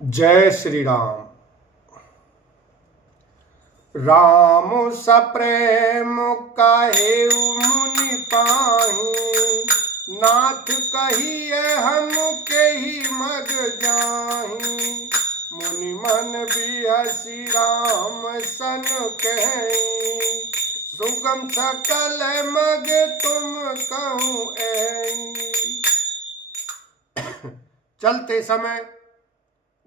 जय श्री राम। राम सप्रेम काहेउ मुनि पाहि, नाथ कहिए हम के ही मग जाहि। मुनि मन बिहसी राम सन कहि, सुगम सकल मग तुम कहूँ ऐ। चलते समय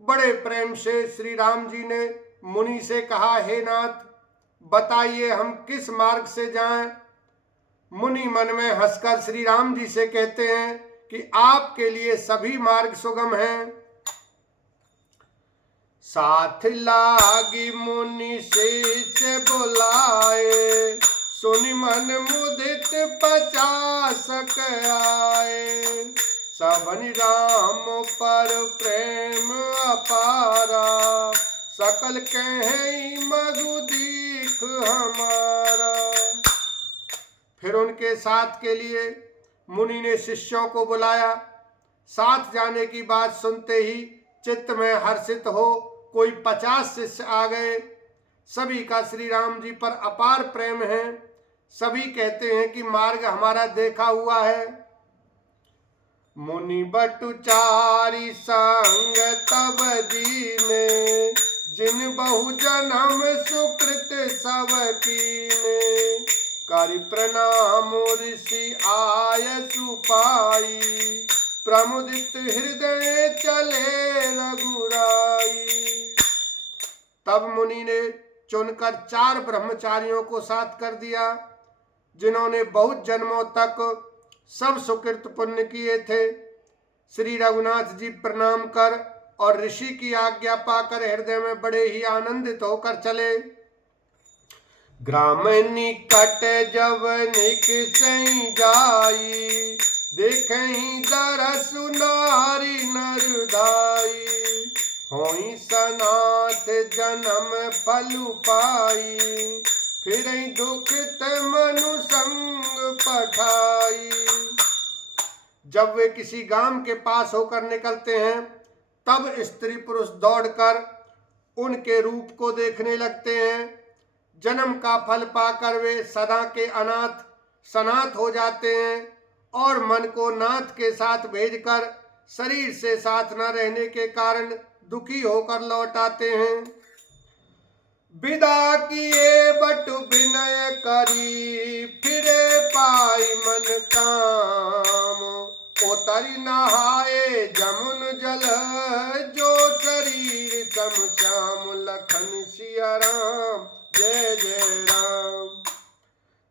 बड़े प्रेम से श्री राम जी ने मुनि से कहा, हे नाथ बताइए हम किस मार्ग से जाएं। मुनि मन में हंसकर श्री राम जी से कहते हैं कि आपके लिए सभी मार्ग सुगम हैं। साथ लागी मुनि से बुलाए, सुनि मन मुदित 50 आए। सबनि राम पर प्रेम अपारा, सकल कहीं मगु दीख हमारा। फिर उनके साथ के लिए मुनि ने शिष्यों को बुलाया। साथ जाने की बात सुनते ही चित्त में हर्षित हो कोई 50 शिष्य आ गए। सभी का श्री राम जी पर अपार प्रेम है। सभी कहते हैं कि मार्ग हमारा देखा हुआ है। मुनि बटुचारी संग तब दीने, जिन बहु जन्म सुकृत सब कीने। करि प्रणाम ऋषि आय सुपाई, प्रमुदित हृदय चले रघुराई। तब मुनि ने चुनकर 4 ब्रह्मचारियों को साथ कर दिया, जिन्होंने बहुत जन्मों तक सब सुकृत पुण्य किए थे। श्री रघुनाथ जी प्रणाम कर और ऋषि की आज्ञा पाकर हृदय में बड़े ही आनंदित होकर चले। ग्राम निकट जब निकसई जाई, देखहि दरसु नारी नर धाई। होई सनाथ जन्म फलु पाई, फिर दुखित मनु संग पठाई। जब वे किसी गांव के पास होकर निकलते हैं, तब स्त्री पुरुष दौड़कर उनके रूप को देखने लगते हैं। जन्म का फल पाकर वे सदा के अनाथ सनाथ हो जाते हैं और मन को नाथ के साथ भेजकर शरीर से साथ न रहने के कारण दुखी होकर लौट आते हैं। विदा किए बटु विनय करी, फिरे पाई मन काम। उतरि नहाए जमुन जल, जो शरीर सम श्याम। लखन सिया राम जय जय राम।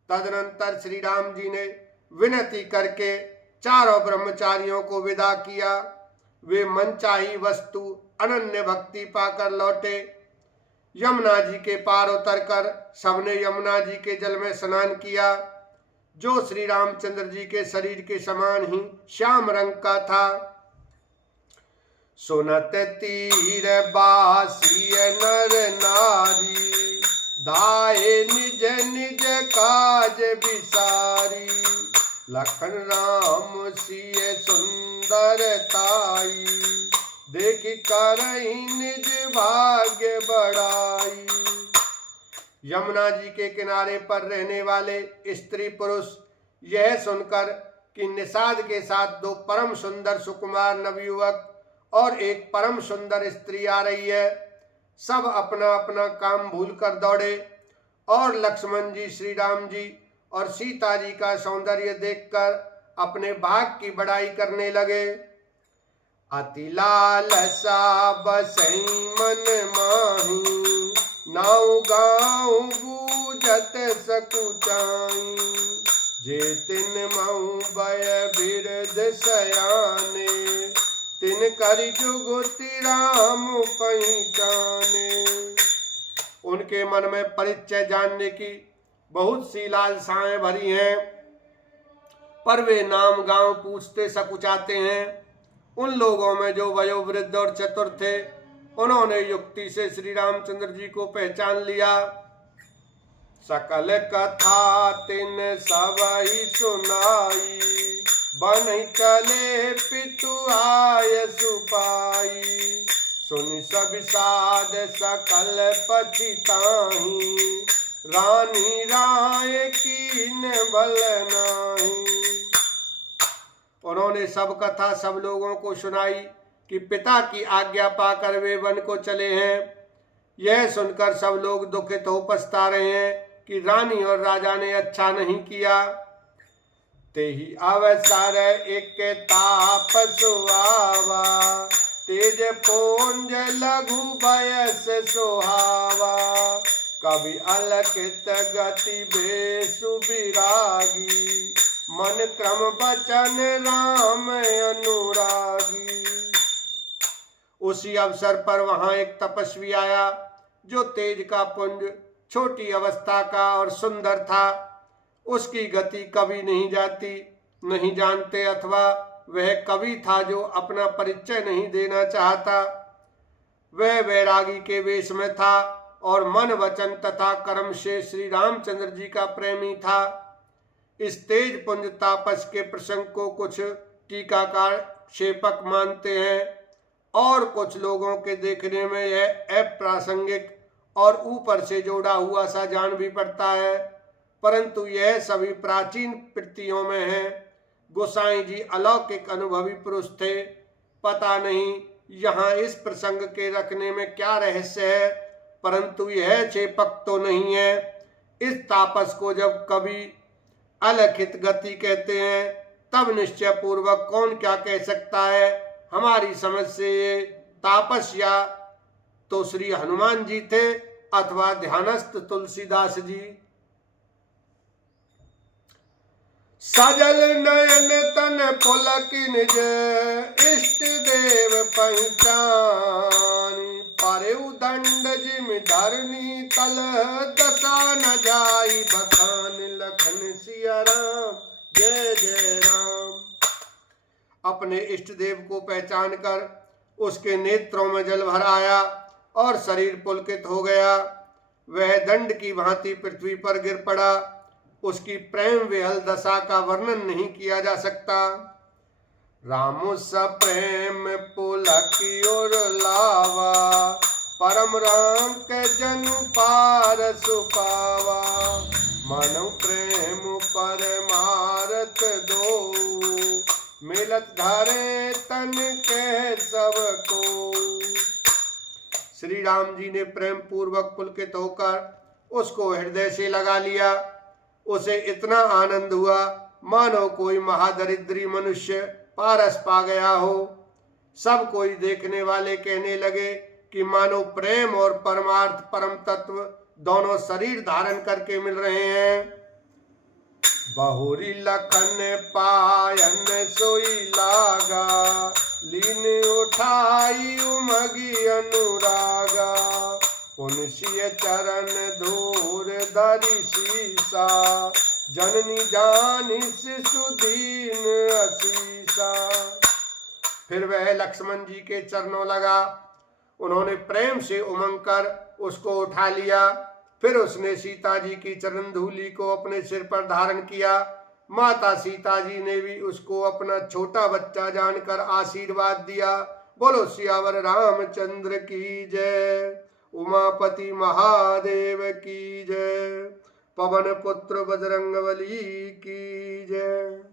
तदनंतर श्री राम जी ने विनती करके 4 ब्रह्मचारियों को विदा किया। वे मनचाही वस्तु अनन्य भक्ति पाकर लौटे। यमुना जी के पार उतरकर सबने यमुना जी के जल में स्नान किया, जो श्री रामचंद्र जी के शरीर के समान ही श्याम रंग का था। सुनत तीर बासिय नर नारी, धाये निज निज काज विसारी। लखन राम सिय सुंदरताई, देखि करहि निज भाग्य बढ़ाई। यमुना जी के किनारे पर रहने वाले स्त्री पुरुष यह सुनकर कि निषाद के साथ 2 परम सुंदर सुकुमार नवयुवक और एक परम सुंदर स्त्री आ रही है, सब अपना अपना काम भूलकर दौड़े और लक्ष्मण जी, श्री राम जी और सीता जी का सौंदर्य देखकर अपने भाग की बड़ाई करने लगे। अति लालसा बसई मन माही, नाउ गाँव गूंजत सकुचाई। जे तिन मऊ बय बिरध सयाने, तिन करि जुगुति राम पहिचाने। उनके मन में परिचय जानने की बहुत सी लालसाएं भरी हैं, पर वे नाम गांव पूछते सकुचाते हैं। उन लोगों में जो वयोवृद्ध और चतुर थे, उन्होंने युक्ति से श्री रामचंद्र जी को पहचान लिया। सकल कथा तिन सबहि सुनाई, बन चले पितु आय सुपाई। सुन सब साध सकल पछिताही, रानी राय कीन बल नाही। उन्होंने सब कथा सब लोगों को सुनाई कि पिता की आज्ञा पाकर वे वन को चले हैं। यह सुनकर सब लोग दुखित हो पछता रहे हैं कि रानी और राजा ने अच्छा नहीं किया। ते ही अवसर एक तापस आवा, तेज पुंज लघु बयस सुहावा। कवि अलकित गति बेसु विरागी, मन क्रम बचन राम अनुरागी। उसी अवसर पर वहां एक तपस्वी आया जो तेज का पुंज, छोटी अवस्था का और सुंदर था। उसकी गति कभी नहीं जाती, नहीं जानते, अथवा वह कवि था जो अपना परिचय नहीं देना चाहता। वह वैरागी के वेश में था और मन वचन तथा कर्म से श्री रामचंद्र जी का प्रेमी था। इस तेज पुंज तापस के प्रसंग को कुछ टीकाकार क्षेपक मानते हैं और कुछ लोगों के देखने में यह अप्रासंगिक और ऊपर से जोड़ा हुआ सा जान भी पड़ता है, परंतु यह सभी प्राचीन कृतियों में है। गोसाई जी अलौकिक अनुभवी पुरुष थे। पता नहीं यहाँ इस प्रसंग के रखने में क्या रहस्य है, परंतु यह क्षेपक तो नहीं है। इस तापस को जब कभी अलखित गति कहते हैं तब निश्चय पूर्वक कौन क्या कह सकता है। हमारी समझ से ये तापस या तो श्री हनुमान जी थे अथवा ध्यानस्थ तुलसीदास जी। सजल नयन तन पुलकिन निज, इष्ट देव पहचानी। पारेउ दंड जिम धरनी तल, दशा न जाई बखान। लखन सिया राम जय जय राम। अपने इष्ट देव को पहचान कर उसके नेत्रों में जल भर आया और शरीर पुलकित हो गया। वह दंड की भांति पृथ्वी पर गिर पड़ा। उसकी प्रेम विहल दशा का वर्णन नहीं किया जा सकता। रामु स प्रेम पुलकियोर लावा, परम राम के जनु पार सुपावा। मनु प्रेम परमारथ दो, मिलत धारे तन के सबको। श्री राम जी ने प्रेम पूर्वक पुलकित होकर उसको हृदय से लगा लिया। उसे इतना आनंद हुआ मानो कोई महादरिद्री मनुष्य पारस पा गया हो। सब कोई देखने वाले कहने लगे कि मानो प्रेम और परमार्थ परम तत्व दोनों शरीर धारण करके मिल रहे हैं। बहुरी लखन पायन सोई लागा, लीन उठाई उमगी अनुरागा। पुनसिय चरण धूर धरि सीसा, जननी जानिस सुदीन असीसा। फिर वह लक्ष्मण जी के चरणों लगा। उन्होंने प्रेम से उमंग कर उसको उठा लिया। फिर उसने सीता जी की चरण धूलि को अपने सिर पर धारण किया। माता सीता जी ने भी उसको अपना छोटा बच्चा जानकर आशीर्वाद दिया। बोलो सियावर रामचंद्र की जय। उमापति महादेव की जय। पवन पुत्र बजरंगबली की जय।